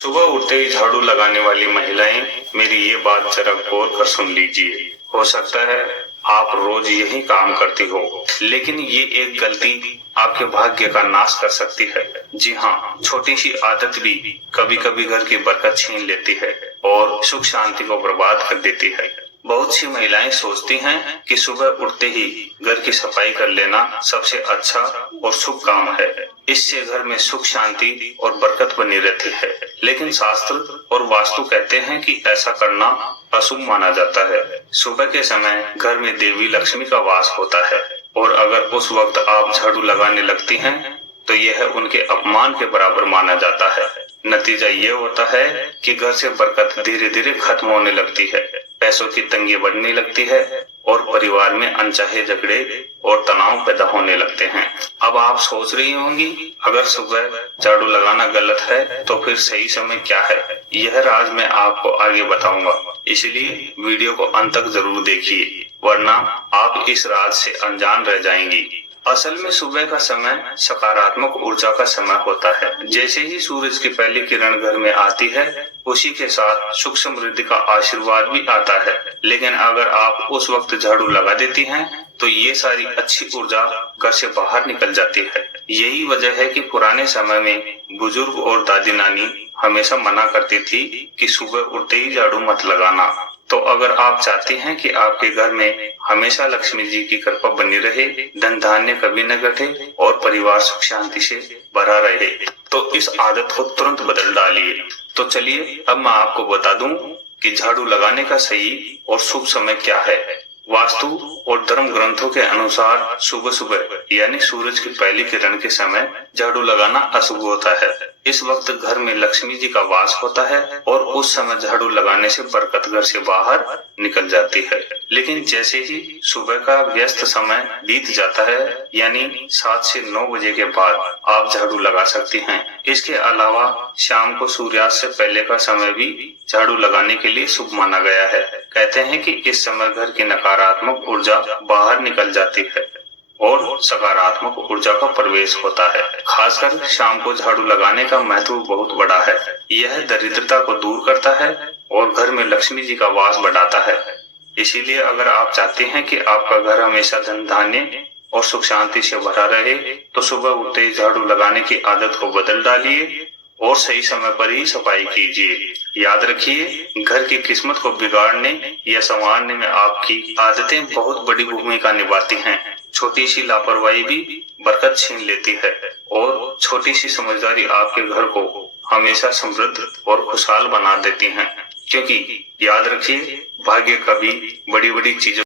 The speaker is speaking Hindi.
सुबह उठते ही झाड़ू लगाने वाली महिलाएं, मेरी ये बात जरा गौर कर सुन लीजिए। हो सकता है आप रोज यही काम करती हो, लेकिन ये एक गलती आपके भाग्य का नाश कर सकती है। जी हाँ, छोटी सी आदत भी कभी कभी घर की बरकत छीन लेती है और सुख शांति को बर्बाद कर देती है। बहुत सी महिलाएं सोचती हैं कि सुबह उठते ही घर की सफाई कर लेना सबसे अच्छा और शुभ काम है। इससे घर में सुख शांति और बरकत बनी रहती है। लेकिन शास्त्र और वास्तु कहते हैं कि ऐसा करना अशुभ माना जाता है। सुबह के समय घर में देवी लक्ष्मी का वास होता है और अगर उस वक्त आप झाड़ू लगाने लगती हैं तो यह उनके अपमान के बराबर माना जाता है। नतीजा ये होता है कि घर से बरकत धीरे धीरे खत्म होने लगती है, पैसों की तंगी बढ़ने लगती है और परिवार में अनचाहे झगड़े और तनाव पैदा होने लगते हैं। अब आप सोच रही होंगी, अगर सुबह झाड़ू लगाना गलत है तो फिर सही समय क्या है? यह राज मैं आपको आगे बताऊंगा, इसलिए वीडियो को अंत तक जरूर देखिए, वरना आप इस राज से अनजान रह जाएंगी। असल में सुबह का समय सकारात्मक ऊर्जा का समय होता है। जैसे ही सूरज की पहली किरण घर में आती है, उसी के साथ सुख समृद्धि का आशीर्वाद भी आता है। लेकिन अगर आप उस वक्त झाड़ू लगा देती हैं, तो ये सारी अच्छी ऊर्जा घर से बाहर निकल जाती है। यही वजह है कि पुराने समय में बुजुर्ग और दादी नानी हमेशा मना करती थी कि सुबह उठते ही झाड़ू मत लगाना। तो अगर आप चाहते हैं कि आपके घर में हमेशा लक्ष्मी जी की कृपा बनी रहे, धन धान्य कभी न घटे और परिवार सुख शांति से भरा रहे, तो इस आदत को तुरंत बदल डालिए। तो चलिए अब मैं आपको बता दूं कि झाड़ू लगाने का सही और शुभ समय क्या है। वास्तु और धर्म ग्रंथों के अनुसार सुबह सुबह यानी सूरज की पहली किरण के समय झाड़ू लगाना अशुभ होता है। इस वक्त घर में लक्ष्मी जी का वास होता है और उस समय झाड़ू लगाने से बरकत घर से बाहर निकल जाती है। लेकिन जैसे ही सुबह का व्यस्त समय बीत जाता है, यानी 7 से 9 बजे के बाद आप झाड़ू लगा सकती हैं। इसके अलावा शाम को सूर्यास्त से पहले का समय भी झाड़ू लगाने के लिए शुभ माना गया है। कहते हैं कि इस समय घर की नकारात्मक ऊर्जा बाहर निकल जाती है और सकारात्मक ऊर्जा का प्रवेश होता है। खासकर शाम को झाड़ू लगाने का महत्व बहुत बड़ा है। यह दरिद्रता को दूर करता है और घर में लक्ष्मी जी का वास बढ़ाता है। इसीलिए अगर आप चाहते हैं कि आपका घर हमेशा धन धान्य और सुख शांति से भरा रहे, तो सुबह उठते ही झाड़ू लगाने की आदत को बदल डालिए और सही समय पर ही सफाई कीजिए। याद रखिए, घर की किस्मत को बिगाड़ने या संवारने में आपकी आदतें बहुत बड़ी भूमिका निभाती हैं। छोटी सी लापरवाही भी बरकत छीन लेती है और छोटी सी समझदारी आपके घर को हमेशा समृद्ध और खुशहाल बना देती हैं। क्योंकि याद रखिए, भाग्य कभी बड़ी बड़ी चीजों